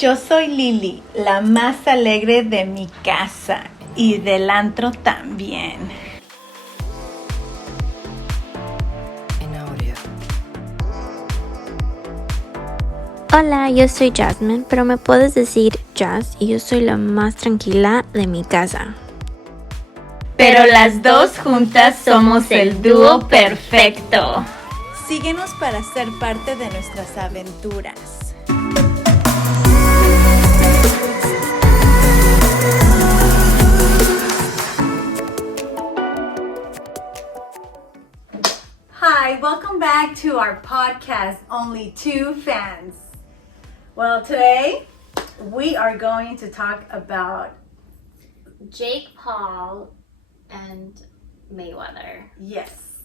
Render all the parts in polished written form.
Yo soy Lili, la más alegre de mi casa y del antro también. Hola, yo soy Jasmine, pero me puedes decir Jazz y yo soy la más tranquila de mi casa. Pero las dos juntas somos el dúo perfecto. Síguenos para ser parte de nuestras aventuras. Hi, welcome back to our podcast, Only Two Fans. Well, today we are going to talk about Jake Paul and Mayweather. Yes.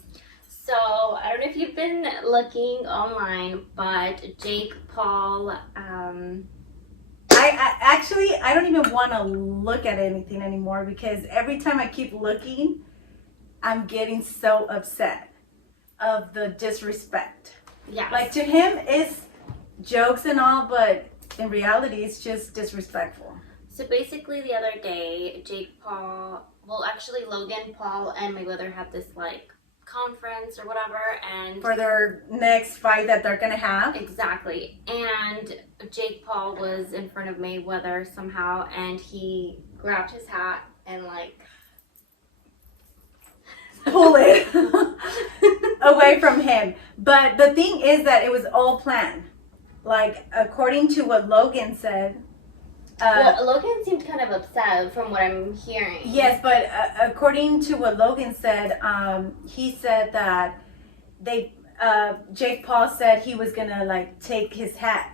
So, I don't know if you've been looking online, but Jake Paul, I don't even want to look at anything anymore because every time I keep looking, I'm getting so upset of the disrespect. yeah. Like, to him, it's jokes and all, but in reality, it's just disrespectful. So basically the other day, Logan Paul and Mayweather had this conference or whatever, and For their next fight that they're gonna have. exactly, and Jake Paul was in front of Mayweather somehow, and he grabbed his hat and Pull it away from him. But the thing is that it was all planned. Like, according to what Logan said. Logan seemed kind of upset from what I'm hearing. Yes, but according to what Logan said, he said that Jake Paul said he was gonna take his hat.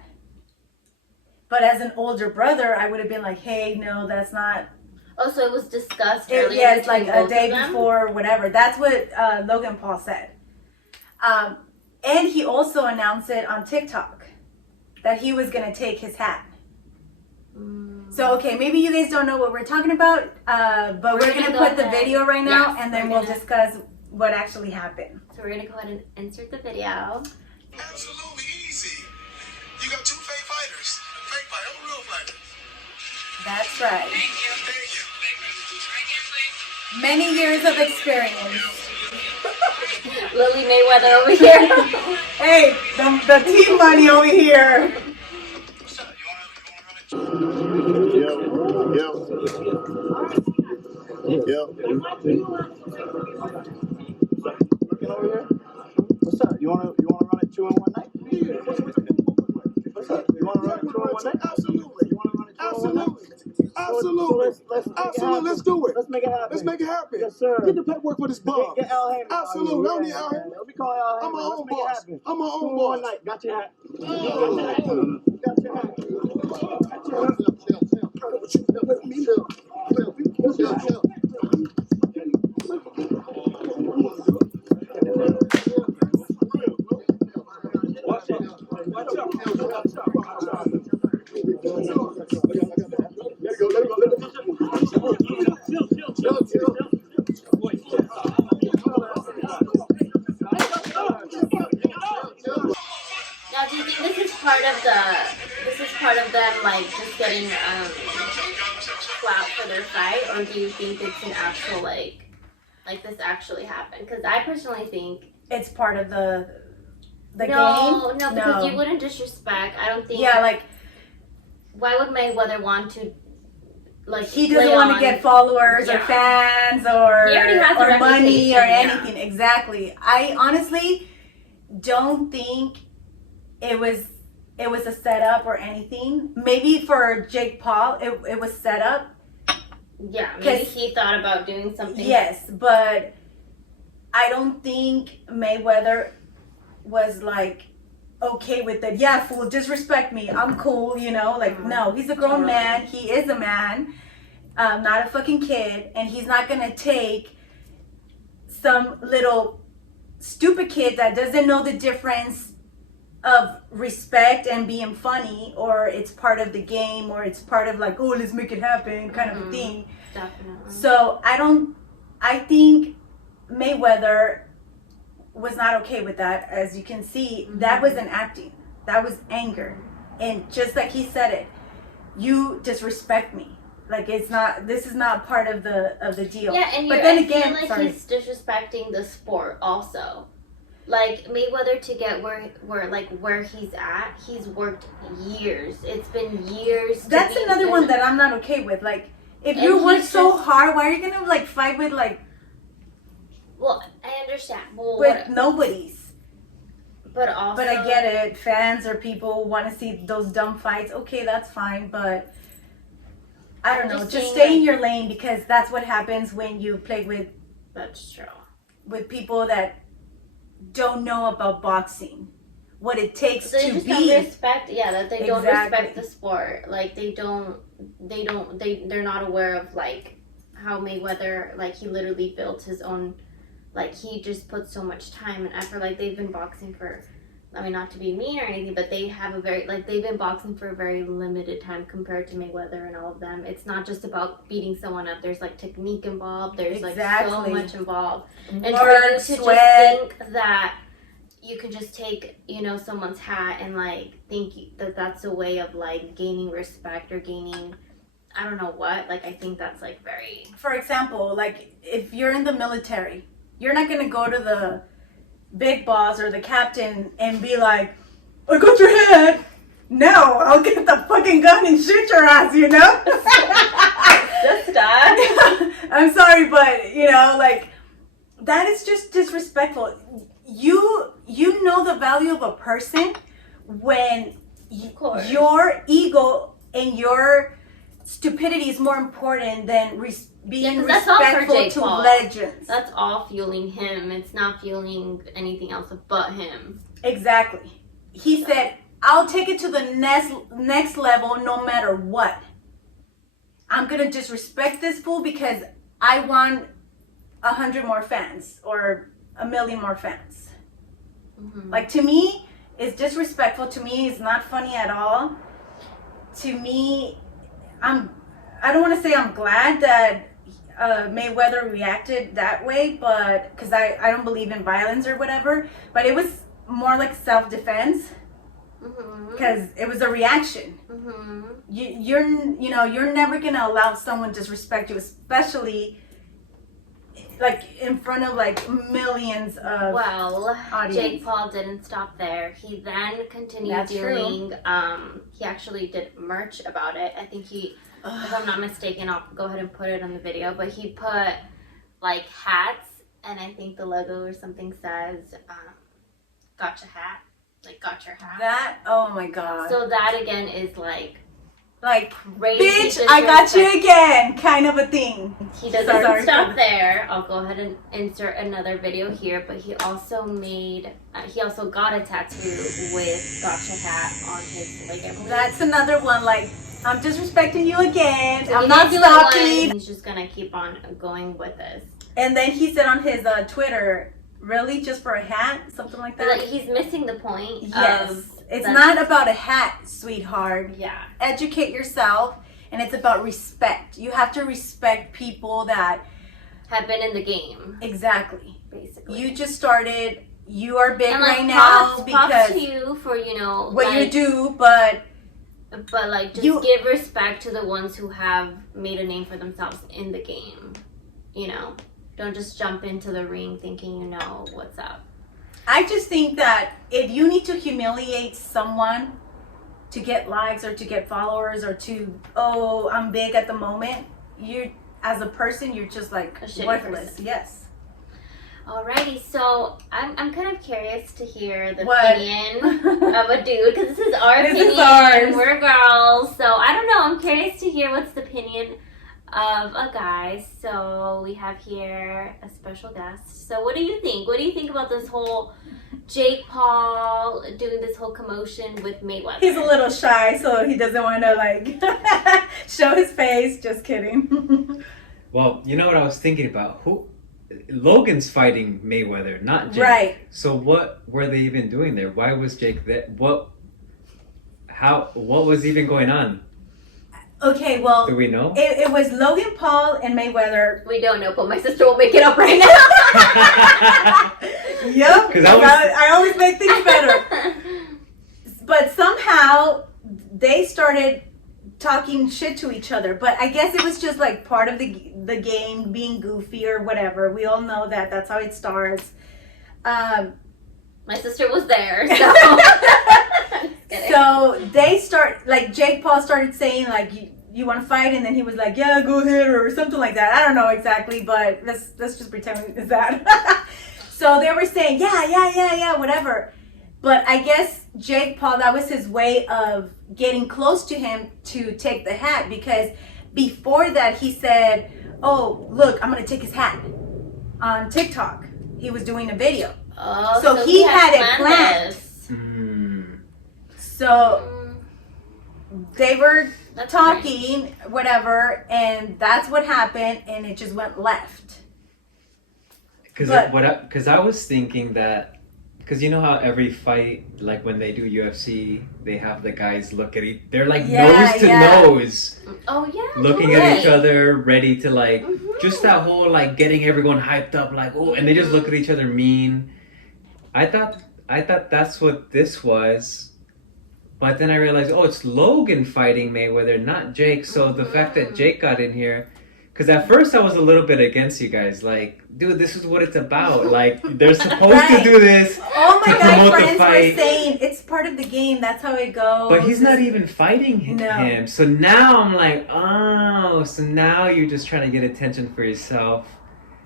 But as an older brother, I would have been like, hey, no, that's not. Oh, so it was discussed earlier. Yeah, it's like between a day both of them? before, whatever. That's what Logan Paul said. And he also announced it on TikTok that he was gonna take his hat. So, okay, maybe you guys don't know what we're talking about, but we're gonna put the video right now, and then we'll discuss what actually happened. So we're gonna go ahead and insert the video. Absolutely easy. You got two fake fighters. Fake fight, I'm a real fighter. That's right. Thank you. Right here, please. Many years of experience. Lily Mayweather over here. Hey, the team money over here. What's up? You wanna What's up? You wanna run it 2 in one night? What's up? You wanna run it 2 in one night? Absolutely. You wanna run it 2 in one night? Absolutely. So let's do it. Let's make it happen. Let's make it happen. Yes, sir. Get the paperwork for this bum. Get Al Heyman. Absolutely. I don't need Al Heyman. Heyman. We call Al Heyman. I'm my Let's own make it boss. happen. I'm my 2 own in boss. one night. Got your hat. Oh. Got your hat. Now, do you think this is part of them just getting clout for their fight, or do you think it's an actual this actually happened? Because I personally think It's part of the game. No, because you wouldn't disrespect. I don't think. Yeah, why would Mayweather want to? He doesn't want to get followers or fans He already has a or money or reputation, anything. Yeah. Exactly. I honestly don't think it was a setup or anything. Maybe for Jake Paul, it was set up. Yeah, maybe he thought about doing something. Yes, but I don't think Mayweather was okay with it. Yeah, fool, disrespect me. I'm cool, No, he's a grown man. He is a man, not a fucking kid. And he's not going to take some little stupid kid that doesn't know the difference of respect and being funny, or it's part of the game, or it's part of let's make it happen kind of a thing. Definitely. So I think Mayweather was not okay with that. As you can see, that wasn't acting. That was anger. And just like he said it, you disrespect me. Like this is not part of the deal. Yeah, and but then I again, feel like sorry. he's disrespecting the sport also. Like Mayweather, to get where he's at, he's worked years. It's been years. That's another one that I'm not okay with. Like, if you work so hard, why are you gonna like fight with like? Well, I understand. Well, with nobodies. But also. But I get it. Fans or people want to see those dumb fights. Okay, that's fine. But I don't know. Just stay in your lane, because that's what happens when you play with. That's true. With people that don't know about boxing, what it takes so to just be. Don't respect. Yeah, that they don't respect the sport. Like they're not aware of like how Mayweather, like, he literally built his own. Like, he just put so much time and effort. Like, they've been boxing for, I mean, not to be mean or anything, but they have they've been boxing for a very limited time compared to Mayweather and all of them. It's not just about beating someone up. There's, like, technique involved. There's, like, so much involved. And for you to just think that you can just take, you know, someone's hat and, like, think that that's a way of, like, gaining respect or gaining, I don't know what. Like, I think that's, like, very... For example, like, if you're in the military, you're not going to go to the big boss or the captain and be like, I got your head. No, I'll get the fucking gun and shoot your ass, you know? Just stop. I'm sorry, but, you know, like, that is just disrespectful. You know the value of a person when your ego and your stupidity is more important than being respectful to legends. That's all fueling him. It's not fueling anything else but him. Exactly. He said, I'll take it to the next level no matter what. I'm going to disrespect this fool because I want 100 more fans or 1 million more fans. Mm-hmm. Like, to me, it's disrespectful. To me, it's not funny at all. To me, I don't want to say I'm glad that Mayweather reacted that way, but because I don't believe in violence or whatever, but it was more like self-defense, because it was a reaction. You're never gonna allow someone to disrespect you, especially like in front of like millions of audience. Jake Paul didn't stop there. He then continued doing he actually did merch about it. I think he, if I'm not mistaken, I'll go ahead and put it on the video, but he put like hats, and I think the logo or something says gotcha hat, like got your hat. That, oh my god. So that again is like crazy, bitch, I got you again, kind of a thing. He doesn't stop there. I'll go ahead and insert another video here, but he also got a tattoo with gotcha hat on his leg, I believe. That's another one, like, I'm disrespecting you again. So I'm not stopping. He's just gonna keep on going with this. And then he said on his Twitter, really, just for a hat? Something like that? Like, he's missing the point. Yes. It's not about a hat, sweetheart. Yeah. Educate yourself, and it's about respect. You have to respect people that have been in the game. Exactly. Basically. You just started. You are big and, right now because props to you for, you know, what you do, but like, just give respect to the ones who have made a name for themselves in the game. You know, don't just jump into the ring thinking you know what's up. I just think that if you need to humiliate someone to get likes or to get followers or to, oh, I'm big at the moment, you, as a person, you're just like worthless. Yes. Alrighty, so I'm kind of curious to hear the opinion of a dude, because this is our opinion. Is ours. We're girls, so I don't know. I'm curious to hear what's the opinion of a guy. So we have here a special guest. So what do you think? What do you think about this whole Jake Paul doing this whole commotion with Mayweather? He's a little shy, so he doesn't want to like show his face. Just kidding. Well, you know what I was thinking about? Logan's fighting Mayweather, not Jake. Right. So what were they even doing there? Why was Jake there? What was even going on? Okay, well, do we know? It was Logan Paul and Mayweather. We don't know, but my sister will make it up right now. Yep. Because I always make things better. But somehow they started talking shit to each other. But I guess it was just like part of the game, being goofy or whatever. We all know that. That's how it starts. My sister was there, so. So they start, like, Jake Paul started saying, like, you want to fight? And then he was like, yeah, go ahead, or something like that. I don't know exactly, but let's just pretend it's that. So they were saying, yeah, whatever. But I guess Jake Paul, that was his way of getting close to him to take the hat, because before that he said, oh, look, I'm going to take his hat on TikTok. He was doing a video. Oh, so he had it planned. So they were talking, whatever, and that's what happened, and it just went left. Because I was thinking that, because you know how every fight, like when they do UFC, they have the guys look at they're like nose to nose. Oh yeah. Looking at each other, ready to like, just that whole like getting everyone hyped up, like, oh, and they just look at each other mean. I thought that's what this was, but then I realized, oh, it's Logan fighting Mayweather, not Jake. So the fact that Jake got in here, because at first I was a little bit against you guys, like, dude, this is what it's about. Like, they're supposed to do this. Oh my to God, promote friends the fight. were saying it's part of the game. That's how it goes. But he's not even fighting him. No. So now I'm like, oh, so now you're just trying to get attention for yourself.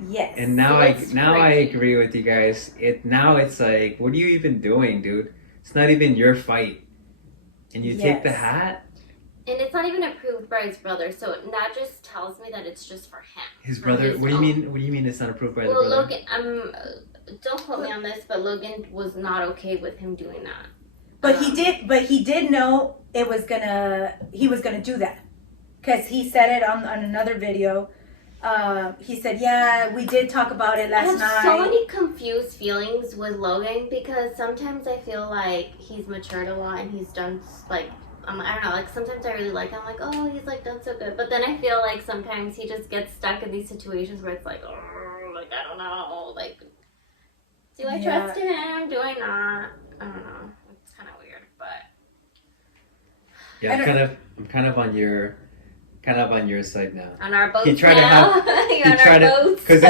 Yes. And now I agree with you guys. Now it's like, what are you even doing, dude? It's not even your fight, and you take the hat. And it's not even approved by his brother, so that just tells me that it's just for him. His brother. What do you mean? What do you mean it's not approved by the brother? Well, Logan. Don't quote me on this, but Logan was not okay with him doing that. But he did. But he did know it was he was gonna do that, because he said it on another video. He said, yeah, we did talk about it last night. I have so many confused feelings with Logan, because sometimes I feel like he's matured a lot and he's done, like, I don't know, like, sometimes I really like him, like, oh, he's, like, done so good. But then I feel like sometimes he just gets stuck in these situations where it's like, oh, like, I don't know, like, do I trust him? Do I not? I don't know. It's kind of weird, but. Yeah, I'm kind of on your side now. On our boats he tried now? Because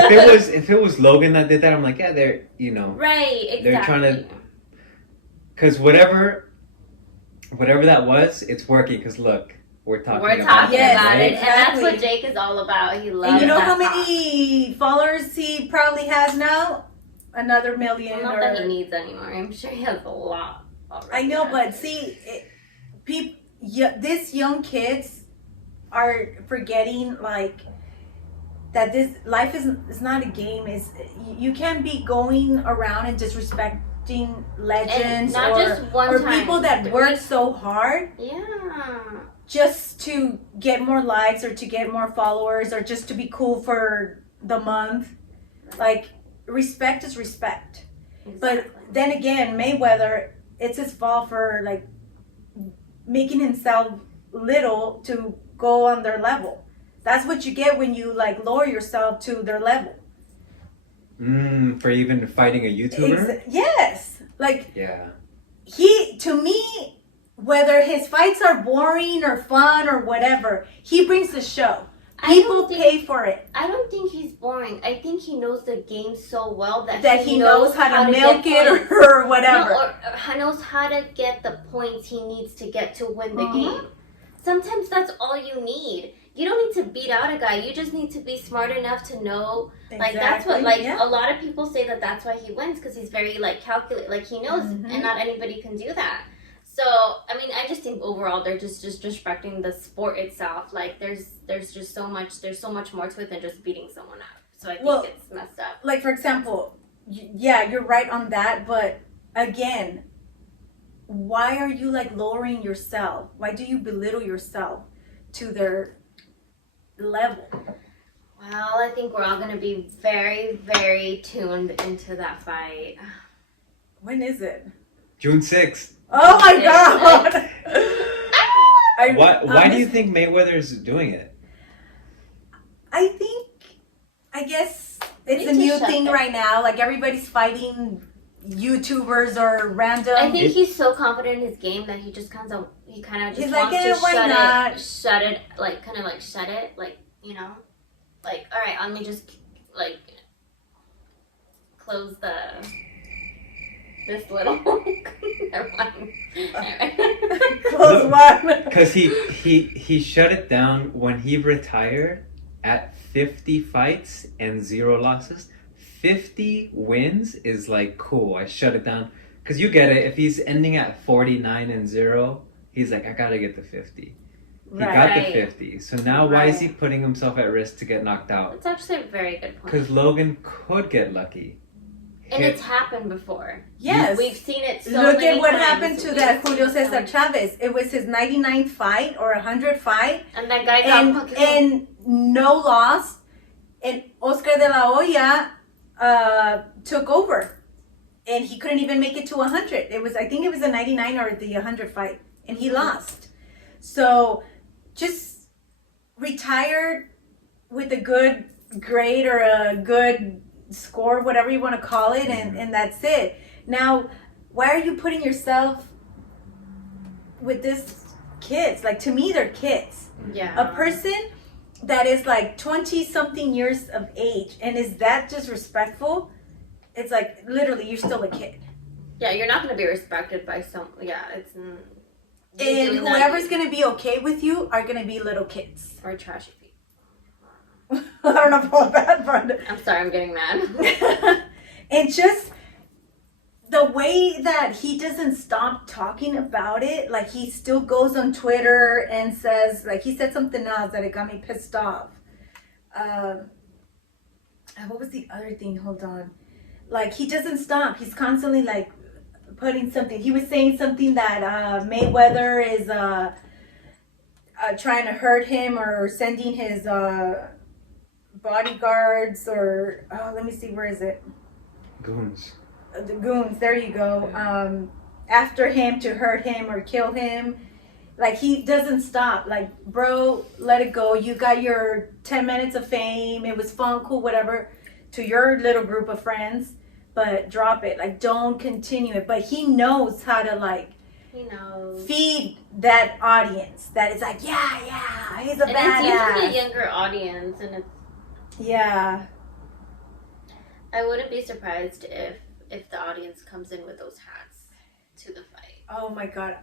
if it was Logan that did that, I'm like, yeah, they're, you know. Right, exactly. They're trying to. Because whatever that was, it's working. Because look, we're talking about it. Right? And that's what Jake is all about. He loves. And you know that how many followers he probably has now? Another million. Well, not that he needs anymore. I'm sure he has a lot already. I know, but see, these young kids are forgetting, like, that this life is not a game. Is you can't be going around and disrespecting legends or people that work so hard. Yeah. Just to get more likes or to get more followers or just to be cool for the month. Like, respect is respect. Exactly. But then again, Mayweather, it's his fault for, like, making himself little to go on their level. That's what you get when you, like, lower yourself to their level. For even fighting a YouTuber? Yes. Like, yeah. To me, whether his fights are boring or fun or whatever, he brings the show. People pay for it. I don't think he's boring. I think he knows the game so well that he knows how to milk it or whatever. No, or knows how to get the points he needs to get to win the game. Sometimes that's all you need. You don't need to beat out a guy. You just need to be smart enough to know. Exactly. Like, that's what, like, a lot of people say that's why he wins, because he's very, like, calculate. Like, he knows, and not anybody can do that. So, I mean, I just think overall they're just disrespecting the sport itself. Like, there's just so much more to it than just beating someone up. So I think it's messed up. Like, for example, yeah, you're right on that, but again, why are you, like, lowering yourself? Why do you belittle yourself to their level? Well, I think we're all going to be very, very tuned into that fight. When is it? June 6th. Oh my God! Why do you think Mayweather's doing it? I guess it's a new thing right now. Like, everybody's fighting YouTubers or random. I think he's so confident in his game that he just he kind of just He's like, wants "Yeah, to why not?" shut it, like kind of like shut it, like like all right, let me just like close this little. Never mind. Alright. Close one. Because he shut it down when he retired at 50 fights and 0 losses. 50 wins is like, cool, I shut it down. Because you get it, if he's ending at 49 and 0, he's like, I gotta get to 50. He got to 50. So now why is he putting himself at risk to get knocked out? That's actually a very good point. Because Logan could get lucky. And it's happened before. Yes. We've seen it so Look many at what times. happened to that Julio Cesar Chavez. It was his 99 fight or 100 fight. And that guy got and no loss. And Oscar de la Hoya took over. And he couldn't even make it to 100. I think it was a 99 or the 100 fight. And he lost. So just retired with a good grade or a good score, whatever you want to call it, and that's it. Now, why are you putting yourself with this kids? Like, to me, they're kids. Yeah. A person that is like 20 something years of age and is that disrespectful, it's like literally you're still a kid. Yeah, you're not going to be respected by some. Yeah, it's. And whoever's going to be okay with you are going to be little kids. Or trashy people. I don't know about that, but I'm sorry, I'm getting mad. and just the way that he doesn't stop talking about it, like he still goes on Twitter and says, like he said something else that it got me pissed off. What was the other thing? Hold on. Like he doesn't stop. He's constantly like putting something. He was saying something that Mayweather is trying to hurt him or sending his bodyguards or let me see, where is it? Goons. The goons, there you go. After him to hurt him or kill him. Like he doesn't stop. Like, bro, let it go. You got your 10 minutes of fame. It was fun, cool, whatever, to your little group of friends, but drop it. Like, don't continue it. But he knows how to like feed that audience that is like, yeah, he's a and badass. it's usually a younger audience, and it's. Yeah. I wouldn't be surprised if the audience comes in with those hats to the fight. Oh my god,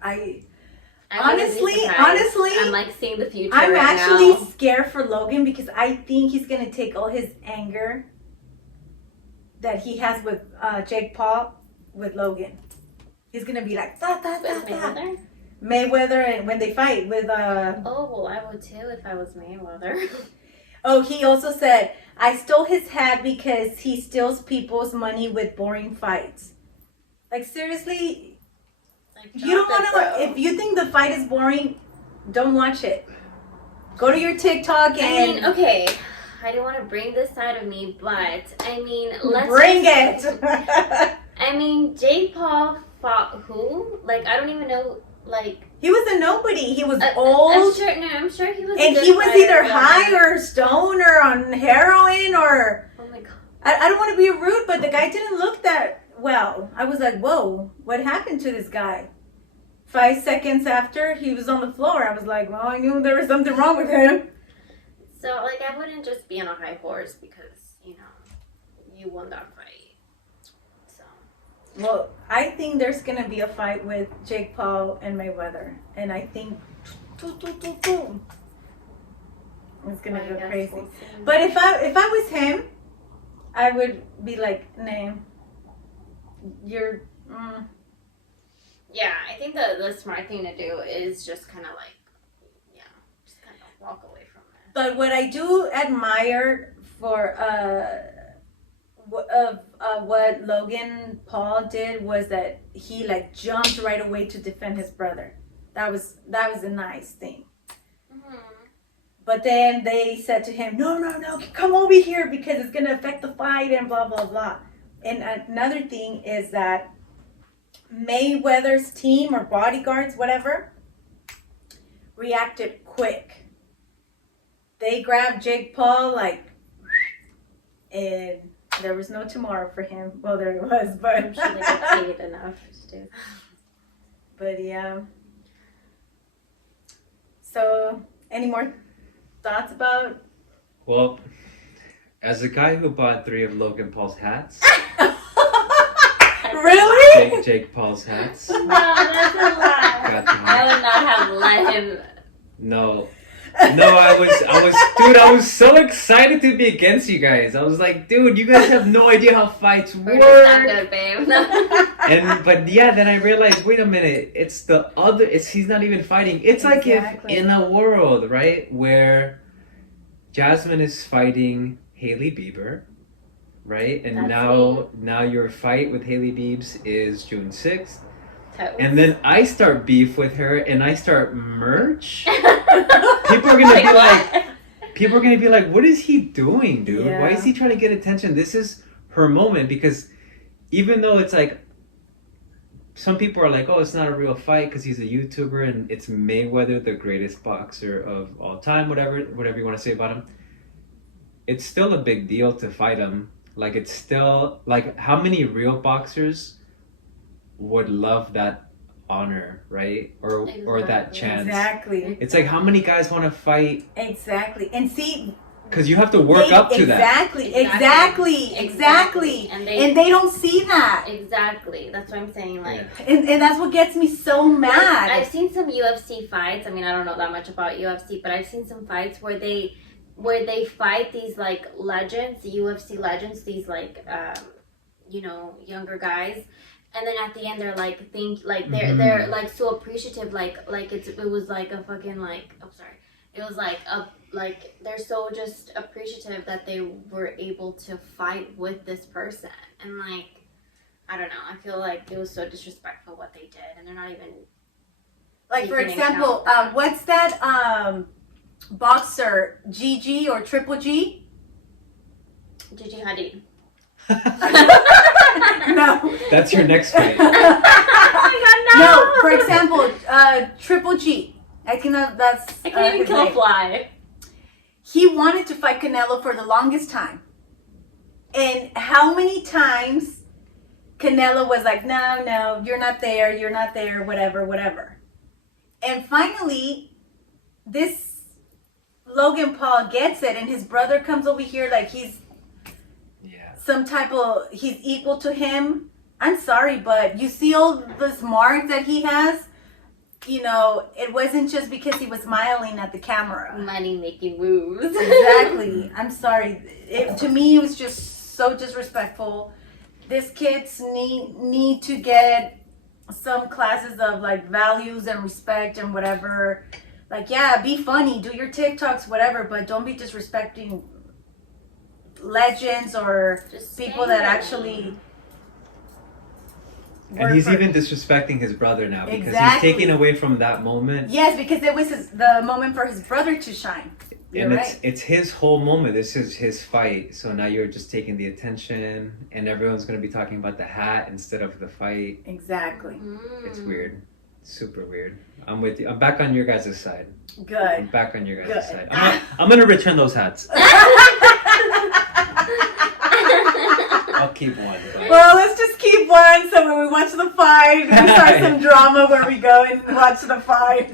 Honestly, I'm like seeing the future. I'm right actually now. scared for Logan because I think he's gonna take all his anger that he has with Jake Paul with Logan. He's gonna be like Mayweather, and when they fight with Oh well, I would too if I was Mayweather. Oh, he also said, I stole his hat because he steals people's money with boring fights. Like, seriously, you don't want to, if you think the fight is boring, don't watch it. Go to your TikTok and... I mean, okay, I don't want to bring this side of me, but, I mean, let's... Bring it! I mean, Jake Paul fought who? Like, I don't even know, like... He was a nobody. He was old. I'm sure he was. And he was either high or stoned or on heroin or... Oh my god. I don't want to be rude, but the guy didn't look that well. I was like, whoa, what happened to this guy? 5 seconds after he was on the floor, I was like, well, I knew there was something wrong with him. So, like, I wouldn't just be on a high horse because, you won that fight. Well, I think there's gonna be a fight with Jake Paul and Mayweather, and I think it's gonna go crazy. We'll but if I was him, I would be like, nah, you're. Yeah, I think the smart thing to do is just kind of like, just kind of walk away from it. But what I do admire for what Logan Paul did was that he like jumped right away to defend his brother. That was a nice thing. Mm-hmm. But then they said to him, no, come over here because it's gonna affect the fight and blah blah blah. And another thing is that Mayweather's team or bodyguards, whatever, reacted quick. They grabbed Jake Paul and there was no tomorrow for him. Well, there it was, but I'm sure they get paid enough to do. But yeah. So, any more thoughts about? Well, as a guy who bought 3 of Logan Paul's hats, Really? Jake Paul's hats. No, that's a lie. Got them. I would not have let him. No, I was so excited to be against you guys. I was like, dude, you guys have no idea how fights We're just not work. good, babe. But yeah, then I realized, wait a minute, he's not even fighting. It's like if Exactly. in a world, right, where Jasmine is fighting Hailey Bieber, right? And That's now your fight with Hailey Biebs is June 6th. Toes. And then I start beef with her and I start merch. People are gonna Wait, be what? like, people are gonna be like, what is he doing, dude? Yeah. Why is he trying to get attention? This is her moment, because even though it's like, some people are like, oh, it's not a real fight because he's a YouTuber and it's Mayweather, the greatest boxer of all time, whatever you want to say about him. It's still a big deal to fight him. Like, it's still, like, how many real boxers would love that honor, right? Or that Exactly. chance. Exactly. It's like, how many guys want to fight? Exactly. And see, Because you have to work up to that. Exactly. And And they don't see that. Exactly. That's what I'm saying. Like, And that's what gets me so mad. I've seen some UFC fights. I mean, I don't know that much about UFC, but I've seen some fights where they fight these like legends, UFC legends, these like younger guys, and then at the end they're like they're like so appreciative, like it was like a fucking like it was like a like they're so just appreciative that they were able to fight with this person, and like I don't know, I feel like it was so disrespectful what they did, and they're not even like, for taking example, account that. what's that boxer, GG or Triple G? Gigi Hadid. No. That's your next fight. Oh my god, No, for example, Triple G. I think that's I can't even his kill a name. fly. He wanted to fight Canelo for the longest time. And how many times Canelo was like, no, you're not there, whatever. And finally, this Logan Paul gets it, and his brother comes over here like he's he's equal to him. I'm sorry, but you see all this mark that he has, it wasn't just because he was smiling at the camera. Money making moves. Exactly. I'm sorry. To me, it was just so disrespectful. These kids need to get some classes of like values and respect and whatever. Like, yeah, be funny, do your TikToks, whatever, but don't be disrespecting legends or Just people stay that ready. actually. And he's work for- even disrespecting his brother now because Exactly. he's taking away from that moment. Yes, because it was the moment for his brother to shine. You're And right. it's his whole moment. This is his fight. So now you're just taking the attention, and everyone's gonna be talking about the hat instead of the fight. Exactly. It's weird, super weird. I'm with you. I'm back on your guys' side. I'm Good. back on your guys' Good. side. I'm gonna return those hats. I'll keep one. But Well, let's just keep one so when we watch the fight, we start some drama where we go and watch the fight.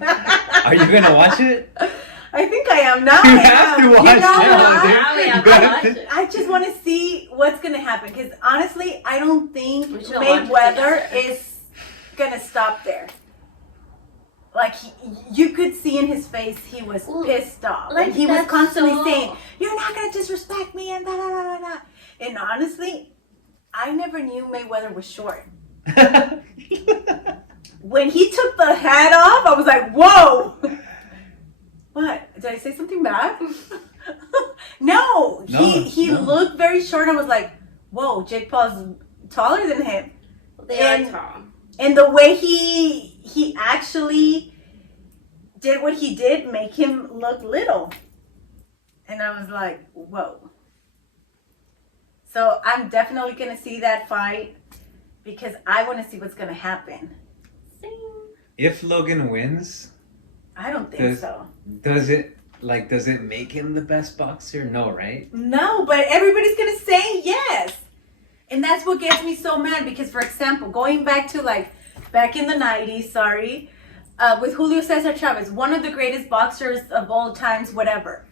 are you gonna watch it? I think I am now. You I have am. to watch You know now, what? dude. Now we have You to have watch to- it. I just want to see what's going to happen because honestly, I don't think We should watch it Mayweather together. is going to stop there. Like, you could see in his face he was Well, pissed off. like, And he was that's constantly so- saying, you're not going to disrespect me and blah, blah, blah, blah, blah. And honestly, I never knew Mayweather was short. When he took the hat off, I was like, whoa. What? Did I say something bad? No. He No. looked very short and was like, whoa, Jake Paul's taller than him. They are And- tall. And the way he actually did what he did make him look little. And I was like, whoa. So I'm definitely going to see that fight because I want to see what's going to happen. If Logan wins, I don't think Does- so. does it make him the best boxer? No, right? No, but everybody's going to say yes. And that's what gets me so mad because, for example, going back to back in the 90s, with Julio Cesar Chavez, one of the greatest boxers of all times, whatever.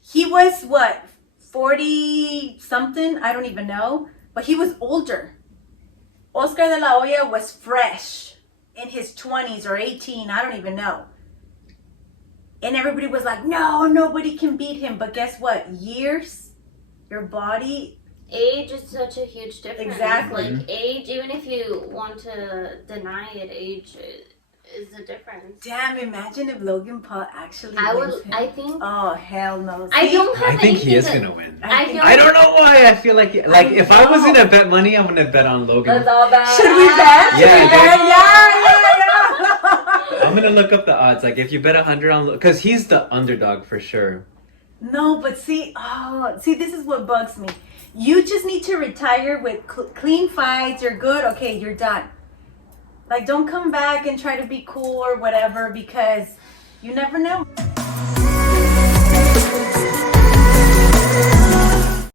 He was what, 40 something? I don't even know, but he was older. Oscar de la Hoya was fresh in his 20s or 18, I don't even know. And everybody was like, no, nobody can beat him. But guess what? Years, your body. Age is such a huge difference. Exactly. Like age, even if you want to deny it, age is the difference. Damn, imagine if Logan Paul actually I wins would. him. I think. Oh, hell no. I See? don't have. I think he is anything gonna win. I I don't know why. I feel like if I was gonna bet money, I'm gonna bet on Logan. Let's all bet. Should we bet? Should Yeah, we bet? Yeah. I'm gonna look up the odds. Like if you bet 100 on, because he's the underdog for sure. No, but see, this is what bugs me. You just need to retire with clean fights. You're good. Okay, you're done. Like, don't come back and try to be cool or whatever, because you never know.